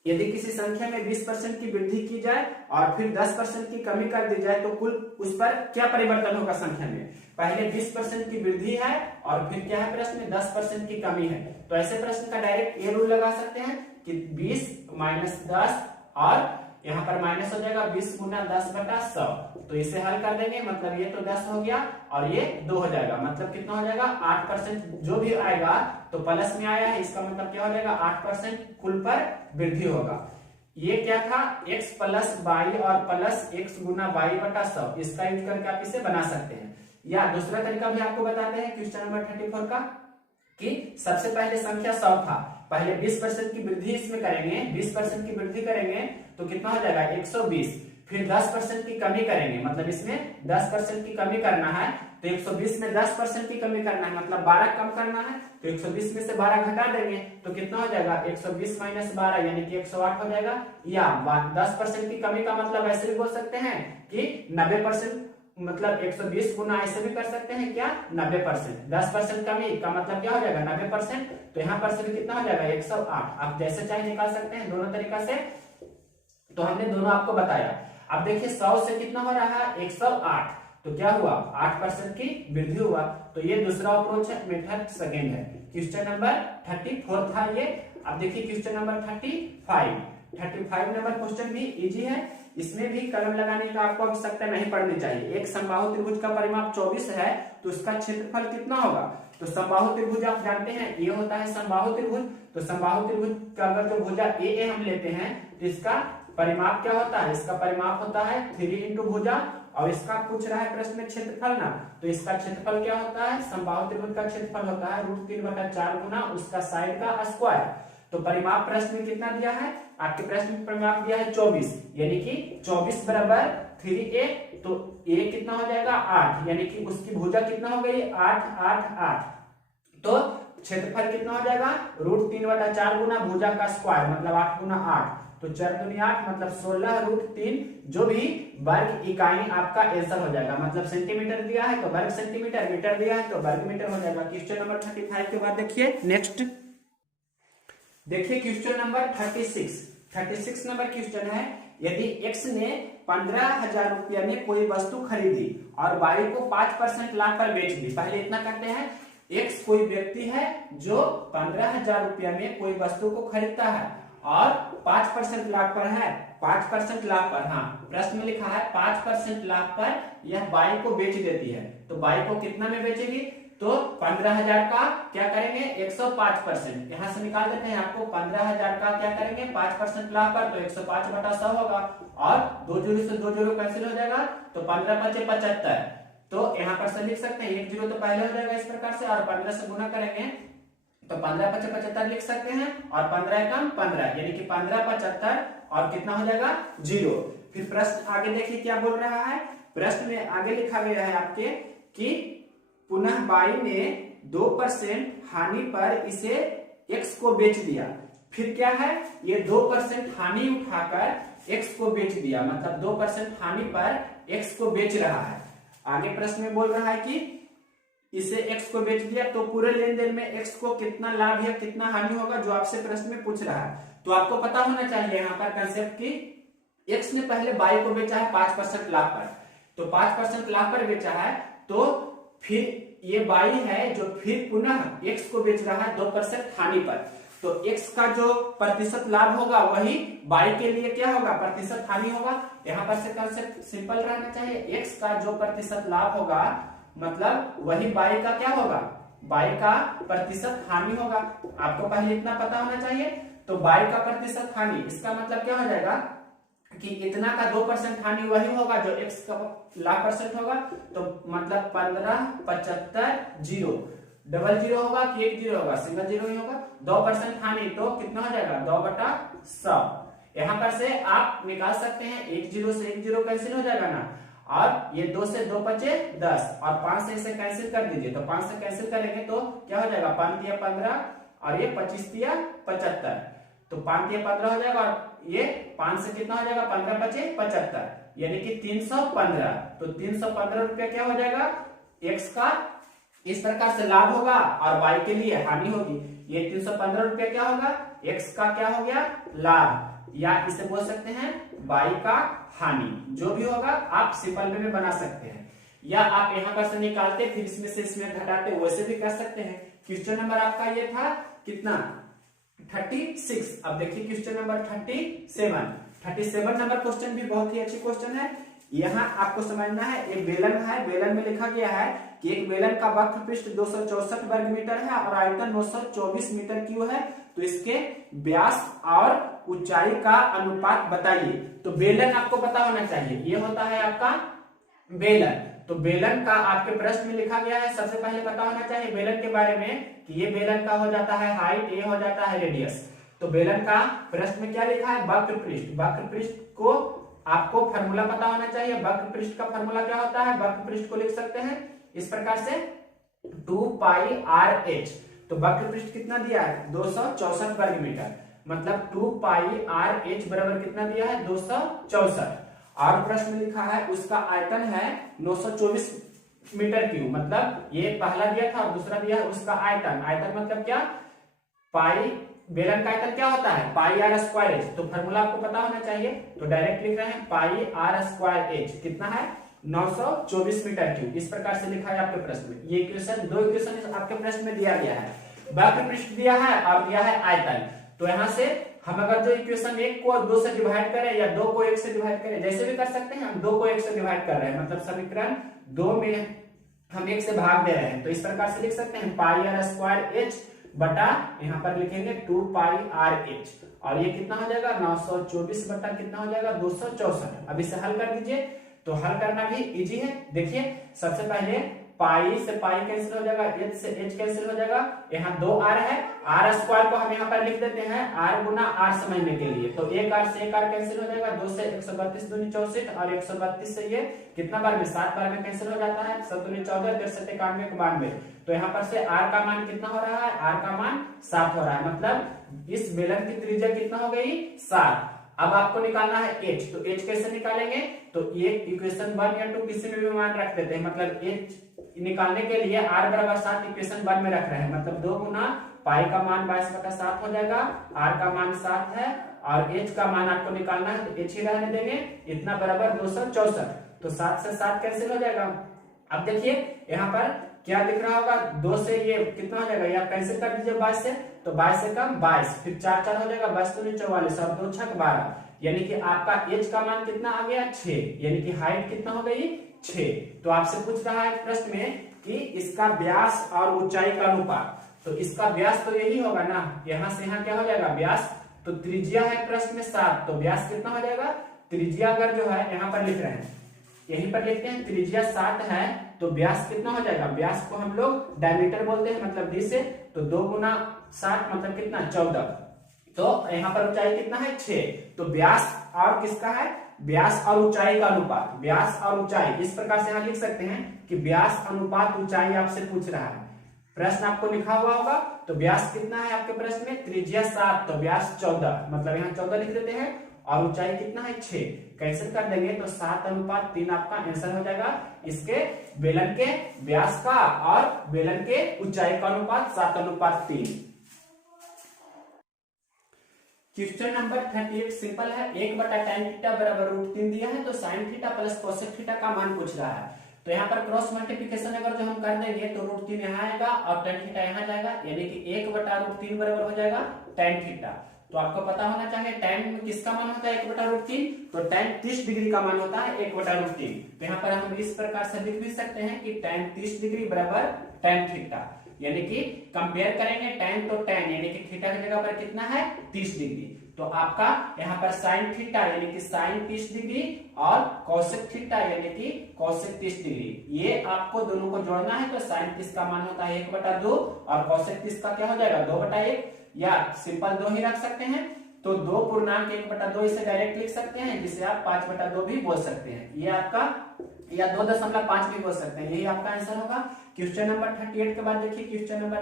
यदि किसी संख्या में 20% की वृद्धि की जाए और फिर 10% की कमी कर दी जाए तो कुल उस पर क्या परिवर्तन होगा संख्या में। पहले 20% की वृद्धि है और फिर क्या है प्रश्न में 10% की कमी है। तो ऐसे प्रश्न का डायरेक्ट ये रूल लगा सकते हैं कि 20 माइनस 10 और यहाँ पर माइनस हो जाएगा 20 गुना 10/100। तो इसे हल कर देंगे, मतलब ये तो 10 हो गया और ये 2 हो जाएगा, मतलब कितना हो जाएगा 8%। जो भी आएगा तो प्लस में आया है, इसका मतलब क्या हो जाएगा 8% कुल पर वृद्धि होगा। ये क्या था x प्लस y और प्लस x गुना y/100, इसका यूज करके आप इसे बना सकते हैं। या दूसरा तरीका भी आपको बताते हैं क्वेश्चन नंबर 34 का, कि सबसे पहले संख्या 100 था, पहले 20% की वृद्धि इसमें करेंगे, 20% की वृद्धि करेंगे तो कितना हो जाएगा 120, फिर 10% की कमी करेंगे, मतलब इसमें 10% की कमी करना है तो 120 में 10% की कमी करना है, मतलब 12 कम करना है तो 120 में से 12 घटा देंगे तो कितना हो जाएगा 120 माइनस 12 यानी कि 108 हो जाएगा। या 10% की कमी का मतलब ऐसे भी बोल सकते हैं कि 90%, मतलब 120 गुना ऐसे भी कर सकते हैं क्या 90%। 10% कमी का मतलब क्या हो जाएगा 90%, तो यहाँ पर से भी कितना हो जाएगा 108। आप जैसे चाहे निकाल सकते हैं दोनों तरीका से, तो हमने दोनों आपको बताया। अब देखिए 100 से कितना हो रहा है 108, तो क्या हुआ 8% की वृद्धि हुआ। तो ये दूसरा अप्रोच है, मेथड सेकेंड है। क्वेश्चन नंबर 34 था ये। अब देखिए क्वेश्चन नंबर 35 नंबर क्वेश्चन भी इजी है, इसमें भी कलम लगाने का आपको आवश्यकता नहीं पड़नी चाहिए। एक समबाहु त्रिभुज का परिमाप 24 है तो उसका क्षेत्रफल कितना होगा। तो समबाहु त्रिभुज आप जानते हैं ये होता है समबाहु त्रिभुज। तो समबाहु त्रिभुज का अगर जो भुजा ए हम लेते हैं तो इसका परिमाप क्या होता है, इसका परिमाप होता है 3 इंटू भुजा, और इसका पूछ रहा है प्रश्न में क्षेत्रफल ना, तो इसका क्षेत्रफल क्या होता है समबाहु त्रिभुज का क्षेत्रफल होता है √3/4 गुना उसका साइड का स्क्वायर। तो परिमाप प्रश्न में कितना दिया है, आपके प्रश्न में परिमाप दिया है 24, यानी कि 24 बराबर 3a, तो a कितना हो जाएगा 8, यानी कि उसकी भुजा कितना हो गई 8 8 8। तो क्षेत्रफल कितना हो जाएगा √3/4 गुना भुजा का स्क्वायर, मतलब 8 गुना 8, तो 4 दूनी 8, मतलब 16√3, जो भी वर्ग इकाई आपका आंसर हो जाएगा। मतलब सेंटीमीटर दिया है तो वर्ग सेंटीमीटर, मीटर दिया है तो वर्ग मीटर हो जाएगा। क्वेश्चन नंबर 35 के बाद देखिए नेक्स्ट, देखिए क्वेश्चन नंबर 36 नंबर क्वेश्चन है, यदि x ने 15,000 रुपया में कोई वस्तु खरीदी और y को 5% लाभ पर बेच दी। पहले इतना करते हैं, x कोई व्यक्ति है जो 15,000 रुपया में कोई वस्तु को खरीदता है और 5% लाभ पर है, 5% लाभ पर, हाँ प्रश्न में लिखा है 5% लाभ पर यह y को बेच देती है। तो y को कितना में बेचेगी, तो 15,000 का क्या करेंगे 105%, यहां से निकाल देते हैं आपको 15,000 का क्या करेंगे 5% लाभ पर, तो 105/100 होगा, और 2 जीरो से 2 जीरो कैंसिल हो जाएगा, तो 15×5 = 75। तो यहाँ पर से लिख सकते हैं 1 जीरो तो पहले हो जाएगा इस प्रकार से, और 15 से गुना करेंगे तो 15×5 = 75 लिख सकते हैं, और 15 कम 15 यानी कि 15×75, और कितना हो जाएगा 0। फिर प्रश्न आगे देखिए क्या बोल रहा है, प्रश्न में आगे लिखा गया है आपके कि पुनः बाई ने 2% हानि पर इसे x को बेच दिया। फिर क्या है, ये 2% हानि उठाकर x को बेच दिया, मतलब 2% हानि पर x को बेच रहा है। आगे प्रश्न में बोल रहा है कि इसे x को बेच दिया, तो पूरे लेन देन में x को कितना लाभ या कितना हानि होगा, जो आपसे प्रश्न में पूछ रहा है। तो आपको पता होना चाहिए यहाँ पर कंसेप्ट की, x ने पहले y को बेचा है 5% लाभ पर, तो 5% लाभ पर बेचा है, तो फिर ये y है जो फिर पुनः x को बेच रहा है 2% हानि पर। तो x का जो प्रतिशत लाभ होगा वही y के लिए क्या होगा, प्रतिशत हानि होगा। यहाँ पर से कंसेप्ट सिंपल रहना चाहिए, x का जो प्रतिशत लाभ होगा मतलब वही y का क्या होगा, y का प्रतिशत हानि होगा। आपको पहले इतना पता होना चाहिए। तो y का प्रतिशत हानि, इसका मतलब क्या हो जाएगा कि इतना का 2% हानि वही होगा जो x का लाख परसेंट होगा। तो मतलब 15, 75, 0, डबल जीरो होगा कि एक जीरो होगा, सिंगल जीरो ही होगा। 2% हानि तो कितना हो जाएगा, 2/100। यहाँ पर से आप निकाल सकते हैं, एक जीरो से एक जीरो कैंसिल हो जाएगा ना, और ये 2 से 2 बचे 10 और 5 से इसे कैंसिल कर दीजिए। तो 5 से कैंसिल करेंगे तो क्या हो जाएगा, 5 तिया 15 और ये 25 तिया 75, तो 5 तिया 15 हो जाएगा और ये 5 से कितना हो जाएगा, 15 बचे 75, यानी कि 315। तो 315 रुपया क्या हो जाएगा, एक्स का इस प्रकार से लाभ होगा और वाई के लिए हानि होगी। ये 315 रुपया क्या होगा, एक्स का क्या हो गया, लाभ, या इसे बोल सकते हैं वाई का हानि। जो भी होगा आप सिंपल वे में बना सकते हैं, या आप यहाँ पर से निकालते फिर इसमें से इसमें घटाते, वैसे भी कर सकते हैं। क्वेश्चन नंबर आपका ये था कितना, 36। अब देखिए क्वेश्चन नंबर 37 नंबर क्वेश्चन भी बहुत ही अच्छी क्वेश्चन है। यहाँ आपको समझना है, एक बेलन है, बेलन में लिखा गया है कि एक बेलन का वक्र पृष्ठ 264 वर्ग मीटर है और आयतन 924 मीटर क्यूब है, तो इसके व्यास और ऊंचाई का अनुपात बताइए। तो बेलन आपको पता होना चाहिए, ये होता है आपका बेलन। तो बेलन का आपके प्रश्न में लिखा गया है, सबसे पहले पता होना चाहिए बेलन के बारे में कि ये बेलन का हो जाता है हाइट, ये हो जाता है रेडियस। तो बेलन का प्रश्न में क्या लिखा है, वक्र पृष्ठ। वक्र पृष्ठ को आपको फॉर्मूला पता होना चाहिए। वक्र पृष्ठ का फॉर्मूला क्या होता है, वक्र पृष्ठ को लिख सकते हैं इस प्रकार से 2πr(h). तो वक्र पृष्ठ कितना दिया है, 264 वर्ग मीटर, मतलब 2πr(h) बराबर कितना दिया है, 264। और प्रश्न में लिखा है उसका आयतन है 924 मीटर क्यूब, मतलब ये पहला दिया था और दूसरा दिया है उसका आयतन। आयतन मतलब क्या, पाई, बेलन का आयतन क्या होता है, पाई आर स्क्वायर एच। तो फॉर्मूला आपको पता होना चाहिए, तो डायरेक्ट लिख रहे हैं पाई आर स्क्वायर एच कितना है, 924 मीटर क्यूब। इस प्रकार से लिखा है आपके प्रश्न में। ये इक्वेशन, दो इक्वेशन आपके प्रश्न में दिया गया है, वक्र पृष्ठ दिया है और दिया है आयतन। तो यहाँ से हम अगर जो इक्वेशन 1 को 2 से डिवाइड करें या 2 को 1 से डिवाइड करें, जैसे भी कर सकते हैं, हम 2 को 1 से डिवाइड कर रहे हैं, मतलब समीकरण 2 में हम 1 से भाग दे रहे हैं। तो इस प्रकार से लिख सकते हैं पाई आर स्क्वायर एच बटा, यहाँ पर लिखेंगे 2πr(h) और ये कितना हो जाएगा, 924 बटा कितना हो जाएगा, 264। अब इसे हल कर दीजिए। तो हल करना भी इजी है। देखिए सबसे पहले पाई से पाई कैंसिल हो जाएगा, एच से एच कैंसिल हो जाएगा, यहाँ 2r है, आर स्क्वायर को हम यहाँ पर लिख देते हैं r गुना r समझने के लिए। तो एक r से एक r कैंसिल हो जाएगा, 2 से 132 दूनी 64 और 132 से ये कितना बार में, 7 बार में कैंसिल हो जाता है, 7 दूनी 14, 63 91 92। तो यहाँ पर से r का मान कितना हो रहा है, r का मान 7 हो रहा है, मतलब इस बेलन की त्रिज्या कितना हो गई, 7। अब आपको निकालना है h, तो h कैसे निकालेंगे, तो ये इक्वेशन 1 या 2 किसी में भी मान रख देते हैं, मतलब h निकालने के लिए r बराबर 7 इक्वेशन 1 में रख रहे हैं, मतलब 2 गुना पाई का मान 22/7 हो जाएगा, r का मान 7 है और h का मान आपको निकालना है, तो h ही रहने देंगे, इतना बराबर 264। तो 7 से 7 कैंसिल हो जाएगा। अब देखिए यहाँ पर क्या दिख रहा होगा, 2 से ये कितना हो जाएगा, या कैंसिल कर दीजिए 22 से, तो 22 से कम 22, फिर 4 4 हो जाएगा, 22 दूनी 44 और 2 छक 12, यानी कि आपका h का मान कितना आ गया, 6, यानी कि हाइट कितना हो गई, 6। तो आपसे पूछ रहा है प्रश्न में कि इसका व्यास और ऊंचाई का अनुपात। तो इसका व्यास तो यही होगा ना, यहाँ से यहाँ क्या हो जाएगा व्यास, तो त्रिज्या है प्रश्न में 7, तो व्यास कितना हो जाएगा, त्रिज्या अगर जो है यहाँ पर लिख रहे हैं, यहीं पर लिखते हैं त्रिज्या 7 है, तो व्यास कितना हो जाएगा, व्यास को हम लोग डायमीटर बोलते हैं, मतलब डी से, तो 2 गुना 7 मतलब कितना, 14। तो यहाँ पर ऊंचाई कितना है, 6। तो व्यास और किसका है, व्यास और ऊंचाई का अनुपात, व्यास और ऊंचाई, इस प्रकार से यहाँ लिख सकते हैं कि व्यास अनुपात ऊंचाई आपसे पूछ रहा है। प्रश्न आपको लिखा हुआ होगा, तो व्यास कितना है आपके प्रश्न में, त्रिज्या 7, तो व्यास 14, मतलब यहाँ 14 लिख देते हैं, और ऊंचाई कितना है, 6, कैंसिल कर देंगे तो 7:3 आपका आंसर हो जाएगा। इसके बेलन के व्यास का और बेलन के ऊंचाई का अनुपात 7:3। क्वेश्चन नंबर 38 सिंपल है, 1/tan थीटा बराबर √3 दिया है, तो sin theta plus cosec theta का मान पूछ रहा है। तो यहाँ पर क्रॉस मल्टीप्लीकेशन अगर जो हम कर देंगे तो √3 यहाँ आएगा और tan थीटा यहाँ जाएगा, यानी कि 1/√3 बराबर हो जाएगा tan थीटा। तो आपको पता होना चाहिए tan में किसका मान होता है 1/√3, तो tan 30 डिग्री का मान होता है 1/√3। तो यहाँ पर हम इस प्रकार से लिख भी सकते हैं कि tan 30 डिग्री बराबर tan थीटा, यानी कि कंपेयर करेंगे tan तो tan यानी कि थीटा की जगह पर कितना है 30 डिग्री। तो आपका यहाँ पर साइन थीटा यानी कि साइन 30 डिग्री और कॉसेक थीटा यानी कि कॉसेक 30 डिग्री, ये आपको दोनों को जोड़ना है। तो साइन 30 का मान होता है 1/2 और कॉसेक 30 का क्या हो जाएगा 2/1, या सिंपल 2 ही रख सकते हैं। तो 2 पूर्णांक 1/2 इसे डायरेक्ट लिख सकते हैं, जिसे आप 5/2 भी बोल सकते हैं, ये आपका, या 2.5 भी बोल सकते हैं। यही आपका आंसर होगा। क्वेश्चन नंबर 38 के बाद देखिए क्वेश्चन नंबर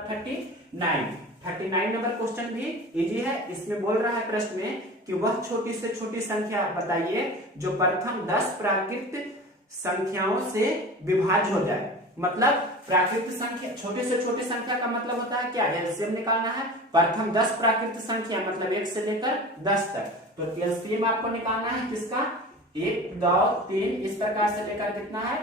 39 नंबर क्वेश्चन भी इजी है। इसमें बोल रहा है प्रश्न में कि वह छोटी से छोटी संख्या बताइए जो प्रथम 10 प्राकृत संख्याओं से विभाज्य हो जाए। मतलब प्राकृत संख्या, छोटे से छोटी संख्या का मतलब होता है क्या, एलसीएम निकालना है। प्रथम 10 प्राकृत संख्या मतलब 1 से लेकर 10 तक, तो एलसीएम आपको निकालना है किसका, 1 2 3 इस प्रकार से लेकर कितना है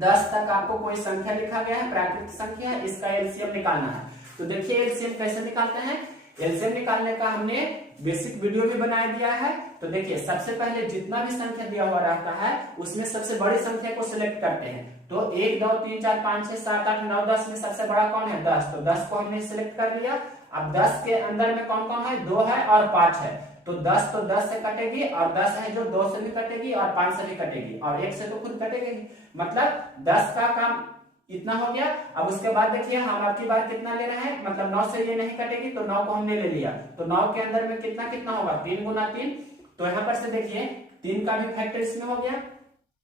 10 तक आपको कोई संख्या लिखा गया है, प्राकृत संख्या है, इसका एलसीएम निकालना है। तो देखिए एलसीएम कैसे निकालते हैं। एलसीएम निकालने का हमने बेसिक वीडियो भी बना दिया है। तो देखिए सबसे पहले जितना भी संख्या दिया हुआ रहता है उसमें सबसे बड़ी संख्या को सिलेक्ट करते हैं। तो 1 2 3 4 5 6 7 8 9 10 में सबसे बड़ा कौन है 10, तो 10 को हमने सिलेक्ट कर लिया। अब 10 के अंदर में कौन कौन है, 2 है और 5 है। तो 10 तो 10 से कटेगी और 10 है जो 2 से भी कटेगी और 5 से भी कटेगी और 1 से तो खुद कटेगी। मतलब 10 का काम इतना हो गया। अब उसके बाद देखिए हम आपकी बार कितना ले रहे हैं, मतलब 9 से ये नहीं कटेगी तो 9 को हमने ले लिया। तो 9 के अंदर में कितना कितना होगा 3 गुना 3। तो यहाँ पर से देखिए 3 का भी फैक्टर इसमें हो गया।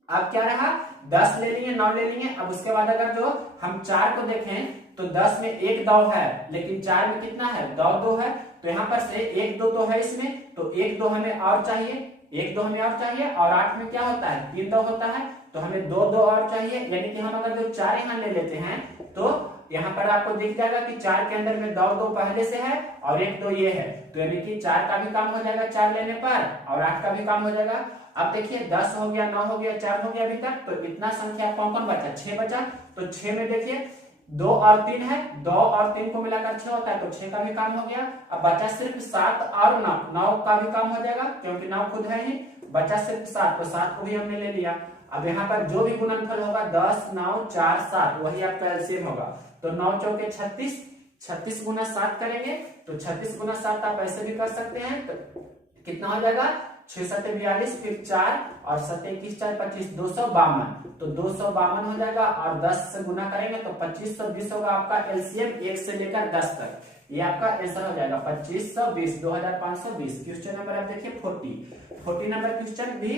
अब क्या रहा 10 ले लिए 9 ले लिए। अब उसके बाद अगर जो हम 4 को देखें तो 10 में 1 दौ है, लेकिन 4 में कितना है 2 है। तो यहाँ पर से 1 2 तो है इसमें, तो 1 2 हमें और चाहिए, 1 2 हमें और चाहिए। और 8 में क्या होता है 3 दौ होता है, तो हमें 2 2 और चाहिए। यानी कि हम अगर जो 4 यहाँ ले लेते हैं तो यहाँ पर आपको दिख जाएगा कि 4 के अंदर में 2 2 पहले से है और 1 2 ये है। तो यानी कि 4 का भी काम हो जाएगा 4 लेने पर और 8 का भी काम हो जाएगा। अब देखिए 10 हो गया 9 हो गया 4 हो गया अभी तक। तो इतना संख्या कौन कौन बचा 6 बचा। तो 6 में देखिए 2 और 3 है, 2 और 3 को मिलाकर 6 होता है, तो 6 का भी काम हो गया। अब बचा सिर्फ 7 और 9, 9 का भी काम हो जाएगा क्योंकि 9 खुद है ही। बचा सिर्फ 7, तो 7 को भी हमने ले लिया। अब यहाँ पर जो भी गुणनफल होगा 10 9 4 7 वही आपका एलसीएम होगा। तो 9 चौके 36, 36 गुना 7 करेंगे तो 36 गुना 7 आप ऐसे भी कर सकते हैं। तो कितना हो जाएगा 6 7 42 फिर 4 और 7 21 4 25 252। तो 252 हो जाएगा और 10 से गुना करेंगे तो 2520 होगा आपका एलसीएम 1 से लेकर 10 तक। ये आपका आंसर हो जाएगा 2520 2520। क्वेश्चन नंबर आप देखिए 40 नंबर क्वेश्चन भी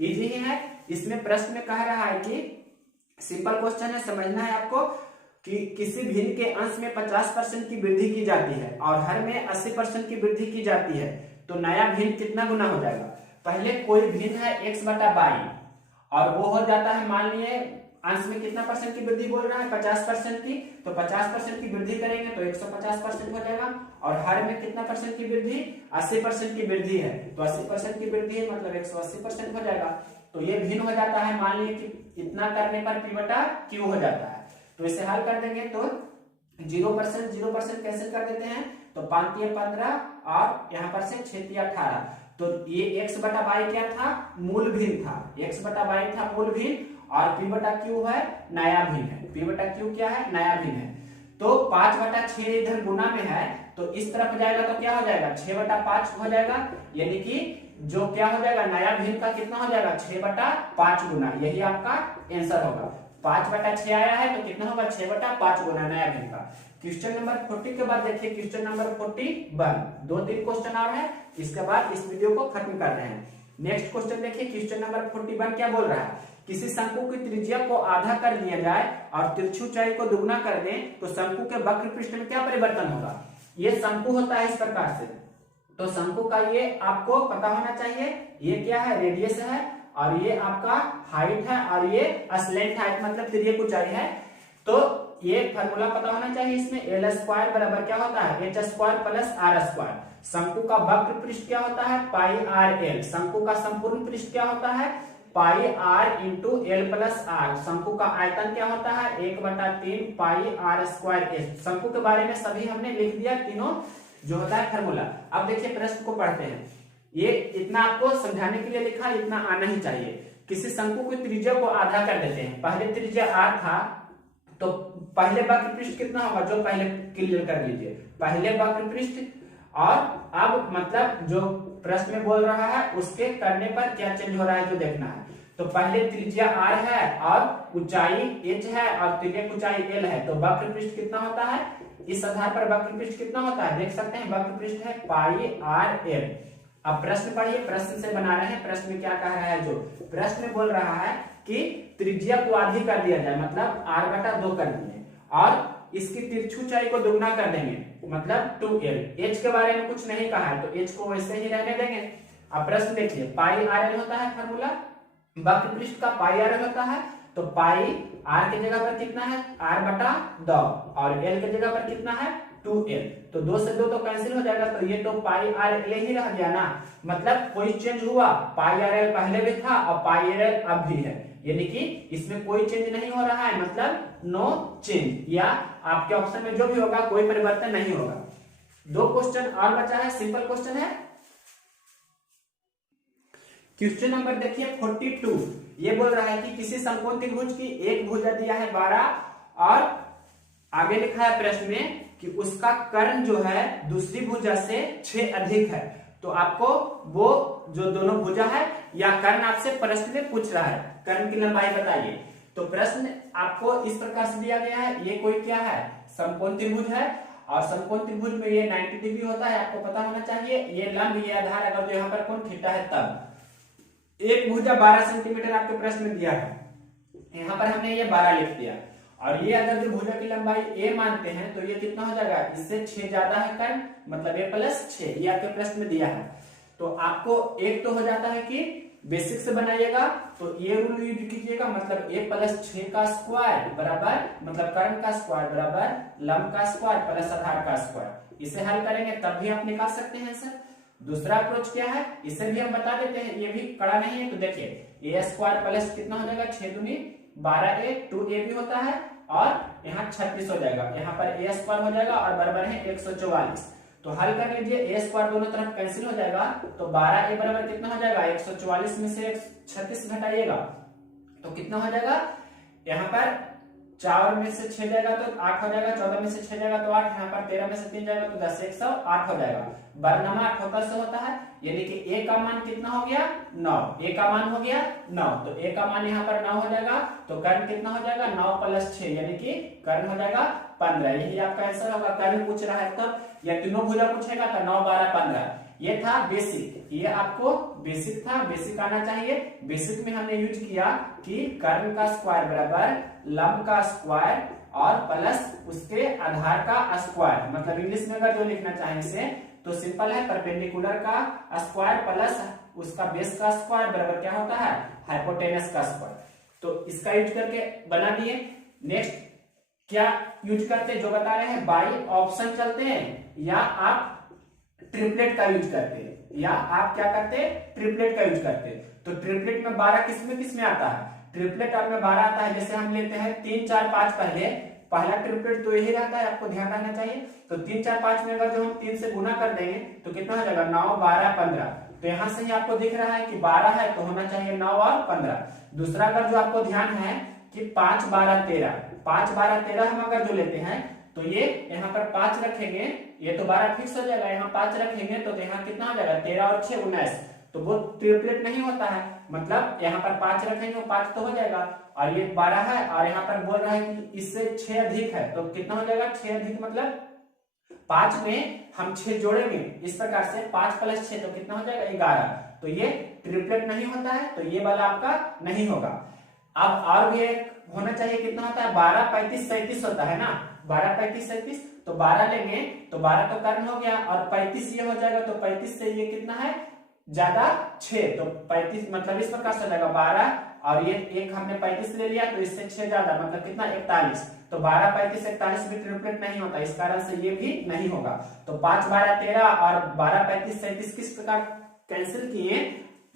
इजी ही है। इसमें प्रश्न में कह रहा है कि सिंपल क्वेश्चन है, समझना है आपको कि किसी भिन्न के अंश में 50% की वृद्धि की जाती है और हर में 80% की वृद्धि की जाती है, तो नया भिन्न कितना गुना हो जाएगा। पहले कोई भिन्न है x/22 और वो हो जाता है मान लिए अंश में कितना परसेंट की वृद्धि बोल रहा है 50% की। तो 50% की वृद्धि करेंगे तो 150% हो जाएगा। और हर में कितना परसेंट की वृद्धि 80% की वृद्धि है, तो 80% की वृद्धि है मतलब 180% हो जाएगा। तो ये भिन्न हो जाता है मान लीजिए कि इतना करने पर p/q हो जाता है। तो इसे हल कर देंगे तो 0% कैंसिल कर देते हैं तो 5 × 15 और यहाँ पर से 6 × 18। तो ये x/22 क्या था मूल भिन्न था, x/22 था मूल भिन्न और p/q है नया भिन्न है। p/q क्या है नया भिन्न है। तो 5/6 इधर गुना में है तो इस तरफ जाएगा तो क्या हो जाएगा 6/5 हो जाएगा। यानी कि जो क्या हो जाएगा नया भिन्न का कितना हो जाएगा 6/5 गुना। यही आपका आंसर होगा। 5/6 आया है तो कितना होगा 6/5 गुना नया भिन्न का। क्वेश्चन नंबर 40 के बाद देखिए क्वेश्चन नंबर 41। 2-3 क्वेश्चन और है, इसके बाद इस वीडियो को खत्म कर रहे हैं। नेक्स्ट क्वेश्चन देखिए क्वेश्चन नंबर 41 क्या बोल रहा है। किसी शंकु की त्रिज्या को आधा कर दिया जाए और तिरछी ऊंचाई को दुगना कर दें तो शंकु के वक्र पृष्ठ में क्या परिवर्तन होगा। ये शंकु होता है इस प्रकार से। तो शंकु का ये आपको पता होना चाहिए, ये क्या है रेडियस है और ये आपका हाइट है और ये स्लैंट हाइट मतलब तिर्यक ऊंचाई है। तो ये फार्मूला पता होना चाहिए इसमें l² बराबर क्या होता है h² + r²। शंकु का वक्र पृष्ठ क्या होता है πr_l। शंकु का संपूर्ण पृष्ठ क्या होता है pi R into L plus R. शंकु का आयतन क्या होता है 1/3 पाई आर स्क्वायर एस। शंकु के बारे में सभी हमने लिख दिया, तीनों जो होता है फार्मूला। अब देखिए प्रश्न को पढ़ते हैं। ये इतना आपको समझाने के लिए लिखा, इतना आना ही चाहिए। किसी शंकु की त्रिज्या को आधा कर देते हैं। पहले त्रिज्या आर था, तो पहले वक्र पृष्ठ कितना होगा, जो पहले क्लियर कर लीजिए। पहले वक्र पृष्ठ और अब मतलब जो प्रश्न में बोल रहा है उसके करने पर क्या चेंज हो रहा है जो देखना है। तो पहले त्रिज्या r है और ऊंचाई h है और तिर्यक ऊंचाई l है, तो वक्र पृष्ठ कितना होता है, इस आधार पर वक्र पृष्ठ कितना होता है देख सकते हैं। वक्र पृष्ठ है पाई आर एल। अब प्रश्न पढ़िए, प्रश्न से बना रहे हैं। प्रश्न में क्या कह रहा है, जो प्रश्न में बोल रहा है कि त्रिज्या को आधी कर दिया जाए, मतलब r/2 कर दिए और इसकी तिरछी ऊंचाई को दुगना कर देंगे, मतलब 2l। h के बारे में कुछ नहीं कहा है तो h को वैसे ही रहने देंगे। अब प्रश्न देखिए, पाई आर एल होता है फार्मूला, वक्र पृष्ठ का पाई आर एल होता है, तो पाई आर के जगह पर कितना है r/2 और l के जगह पर कितना है 2l। तो 2 से 2 तो कैंसिल हो जाएगा, तो ये तो पाई आर एल ही रह गया ना, मतलब कोई चेंज हुआ, पाई आर एल पहले भी था और पाई आर एल अब भी है, यानी कि इसमें कोई चेंज नहीं हो रहा है, मतलब नो चेंज, या आपके ऑप्शन में जो भी होगा कोई परिवर्तन नहीं होगा। 2 क्वेश्चन और बचा है, सिंपल क्वेश्चन है। क्वेश्चन नंबर देखिए 42। ये बोल रहा है कि किसी समकोण त्रिभुज की एक भुजा दिया है 12 और आगे लिखा है प्रश्न में कि उसका कर्ण जो है दूसरी भुजा से 6 अधिक है। तो आपको वो जो दोनों भुजा है या कर्ण आपसे प्रश्न में पूछ रहा है, कर्ण की लंबाई बताइए। तो प्रश्न आपको इस प्रकार से दिया गया है, ये कोई क्या है समकोण त्रिभुज है और समकोण त्रिभुज में ये 90 डिग्री होता है, आपको पता होना चाहिए। ये लंब, ये आधार, अगर जो यहाँ पर कोण थीटा है तब एक भुजा 12 सेंटीमीटर आपके प्रश्न में दिया है, यहाँ पर हमने ये 12 लिख दिया और ये अगर जो भुजा की लंबाई a मानते हैं तो ये कितना हो जाएगा, इससे 6 ज्यादा है कर्ण, मतलब a + 6, ये आपके प्रश्न में दिया है। तो आपको एक तो हो जाता है कि बेसिक से बनाइएगा तो ये रूल यूज कीजिएगा, मतलब a + 6 का स्क्वायर बराबर, मतलब कर्ण का स्क्वायर बराबर लंब का स्क्वायर प्लस आधार का स्क्वायर। इसे हल करेंगे तब भी आप निकाल सकते हैं सर। दूसरा अप्रोच क्या है, इसे भी हम बता देते हैं, ये भी कड़ा नहीं है। तो देखिए a स्क्वायर प्लस कितना हो जाएगा 6 दूनी 12a, 2a भी होता है और यहाँ 36 हो जाएगा, यहाँ पर a स्क्वायर हो जाएगा और बराबर है 144। तो हल कर लीजिए, a स्क्वायर दोनों तरफ कैंसिल हो जाएगा, तो 12a बराबर कितना हो जाएगा 144 में से 36 घटाइएगा तो कितना हो जाएगा, यहाँ पर 4 में से 6 जाएगा तो 8 हो जाएगा, 14 में से 6 जाएगा तो 8, यहाँ पर 13 में से 3 जाएगा तो 10, 108 हो जाएगा। वर्गनामा 8 होता से होता है, यानी कि a का मान कितना हो गया 9, a का मान हो गया 9, तो a का मान यहाँ पर 9 हो जाएगा। तो कर्ण कितना हो जाएगा 9 + 6, यानी कि कर्ण हो जाएगा 15। यही आपका आंसर होगा। कर्ण पूछ रहा है तब, या तीनों भुजा पूछेगा तो 9, 12, 15। ये था बेसिक, ये आपको बेसिक था, बेसिक आना चाहिए। बेसिक में हमने यूज किया कि कर्ण का स्क्वायर बराबर लंब का स्क्वायर और प्लस उसके आधार का स्क्वायर, मतलब इंग्लिश में अगर जो लिखना चाहें इसे तो सिंपल है, परपेंडिकुलर का स्क्वायर प्लस उसका बेस का स्क्वायर बराबर क्या होता है हाइपोटेनस का स्क्वायर। तो इसका यूज करके बना दिए। नेक्स्ट क्या यूज करते हैं जो बता रहे हैं, बाई ऑप्शन चलते हैं या आप ट्रिपलेट का यूज करते हैं, या आप क्या करते हैं ट्रिपलेट का यूज करते हैं। तो ट्रिपलेट में 12 किसमें आता है, ट्रिपलेट में 12 आता है। जैसे हम लेते हैं 3, 4, 5, पहला ट्रिपलेट तो यही रहता है, आपको ध्यान रखना चाहिए। तो 3, 4, 5 में अगर जो हम 3 से गुना कर देंगे तो कितना हो जाएगा 9, 12, 15। तो यहां से ही आपको दिख रहा है कि 12 है तो होना चाहिए 9 और 15। दूसरा अगर जो आपको ध्यान है कि 5, 12, 13, 5, 12, 13 हम अगर जो लेते हैं तो ये यहाँ पर 5 रखेंगे, ये तो 12 फिक्स हो जाएगा, यहाँ 5 रखेंगे तो यहाँ कितना हो जाएगा 13 और 6, 19। तो वो ट्रिपलेट नहीं होता है, मतलब यहाँ पर 5 रखेंगे वो 5 तो हो जाएगा और ये 12 है और यहाँ पर बोल रहा है कि इससे 6 अधिक है तो कितना हो जाएगा 6 अधिक, मतलब 5 में हम 6 जोड़ेंगे इस प्रकार से 5 + 6 तो कितना हो जाएगा 11। तो ये ट्रिपलेट नहीं होता है, तो ये वाला आपका नहीं होगा। अब और भी एक होना चाहिए, कितना होता है 12, 35, 37 होता है ना, 12, 35, 37। तो 12 लेंगे तो 12 तो कर्ण हो गया और 35 ये हो जाएगा, तो 35 से ये कितना है ज्यादा 6, तो 35 मतलब इस प्रकार से हो जाएगा 12 और ये एक हमने 35 ले लिया तो इससे 6 ज्यादा, मतलब कितना 41। तो 12, 35, 41 भी ट्रिपलेट नहीं होता, इस कारण से ये भी नहीं होगा। तो 5, 12, 13 और 12, 35, 37 किस प्रकार कैंसिल किए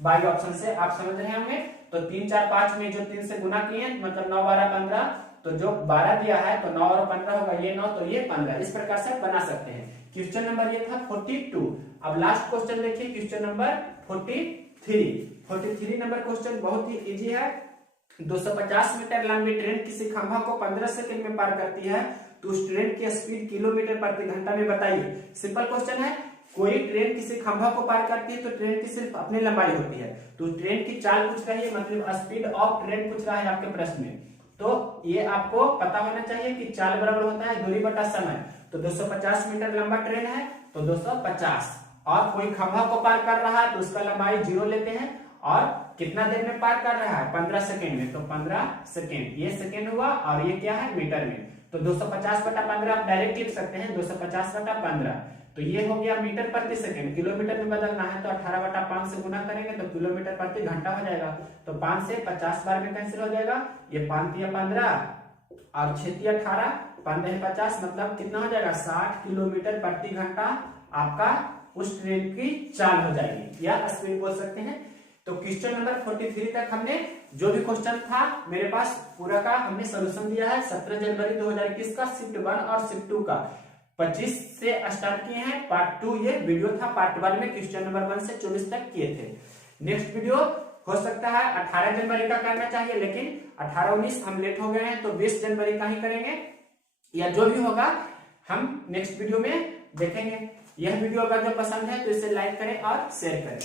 बाई ऑप्शन से, आप समझ रहे होंगे। तो 3 4 5 में जो 3 से गुना किए मतलब 9 12 15, तो जो 12 दिया है तो 9 और 15 होगा, ये 9 तो ये 15। इस प्रकार से बना सकते हैं। क्वेश्चन नंबर ये था 42। अब लास्ट क्वेश्चन देखिए, क्वेश्चन नंबर 43 नंबर क्वेश्चन बहुत ही इजी है। 250 मीटर लंबी ट्रेन किसी खंभा को 15 सेकंड में पार करती है, तो उस ट्रेन की स्पीड किलोमीटर प्रति घंटा में बताइए। सिंपल क्वेश्चन है। कोई ट्रेन किसी खंभा को पार करती है तो ट्रेन की सिर्फ अपनी लंबाई होती है, तो ट्रेन की चाल पूछ रही है, मतलब स्पीड ऑफ ट्रेन पूछ रहा है आपके प्रश्न में। तो ये आपको पता होना चाहिए कि चाल बराबर होता है दूरी बटा समय। तो 250 मीटर लंबा ट्रेन है तो 250, और कोई खंभा को पार कर रहा है तो उसका लंबाई 0 लेते हैं, और कितना देर में पार कर रहा है 15 सेकेंड में, तो 15 सेकेंड, ये सेकेंड हुआ और ये क्या है मीटर में। तो 250 बटा 15 आप डायरेक्ट लिख सकते हैं, 250 बटा 15, तो ये हो गया मीटर प्रति सेकंड। किलोमीटर में बदलना है तो 18 बटा 5 से गुना करेंगे तो किलोमीटर प्रति घंटा हो जाएगा। तो 5 से 50 बार में कैंसिल हो जाएगा, ये 5 तिया 15 और 6 तिया 18, 15 50, मतलब कितना हो जाएगा 60 किलोमीटर प्रति घंटा आपका उस ट्रेन की चाल हो जाएगी, या स्पीड बोल सकते हैं। तो क्वेश्चन नंबर 43 तक हमने जो भी क्वेश्चन था मेरे पास पूरा का हमने सोल्यूशन दिया है। 17 जनवरी 2021 का शिफ्ट 1 और शिफ्ट 2 का 25 से स्टार्ट किए हैं। पार्ट 2 ये वीडियो था। पार्ट 1 में क्वेश्चन नंबर 1 से 24 तक किए थे। नेक्स्ट वीडियो हो सकता है 18 जनवरी का करना चाहिए, लेकिन 18 19 हम लेट हो गए हैं तो 20 जनवरी का ही करेंगे, या जो भी होगा हम नेक्स्ट वीडियो में देखेंगे। यह वीडियो अगर जो पसंद है तो इसे लाइक करें और शेयर करें।